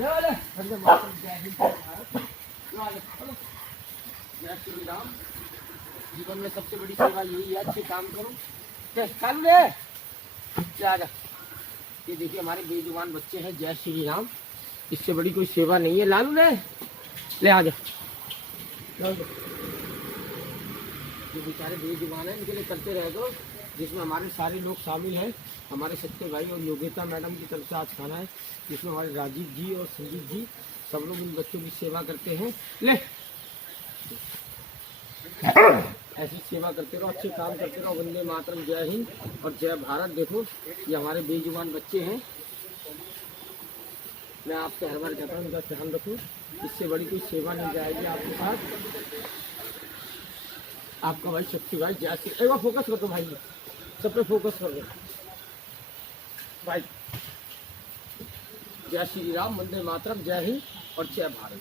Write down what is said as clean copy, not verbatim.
श्री राम। जीवन में सबसे बड़ी सेवा यही है, अच्छे काम करो। चालू रे, आ जा। ये देखिए हमारे बेजुबान बच्चे हैं। जय श्री राम। इससे बड़ी कोई सेवा नहीं है। लालू रे, ले आ जा। जो बेचारे बेजुबान हैं इनके लिए करते रह दो, जिसमें हमारे सारे लोग शामिल हैं। हमारे सत्य भाई और योगिता मैडम की तरफ से आज खाना है, जिसमें हमारे राजीव जी और संजीव जी सब लोग इन बच्चों की सेवा करते हैं। ले, ऐसी सेवा करते रहो, अच्छे काम करते रहो। वंदे मातरम, जय हिंद और जय भारत। देखो ये हमारे बेजुबान बच्चे हैं। मैं आपसे हर बार कहता हूँ इनका ध्यान रखो। इससे बड़ी कोई सेवा नहीं जाएगी आपके साथ। आपका भाई शक्ति भाई। जय श्री, एक बार फोकस कर दो भाई, सब पे फोकस कर दो भाई। जय श्री राम, वंदे मातरम, जय हिंद और जय भारत।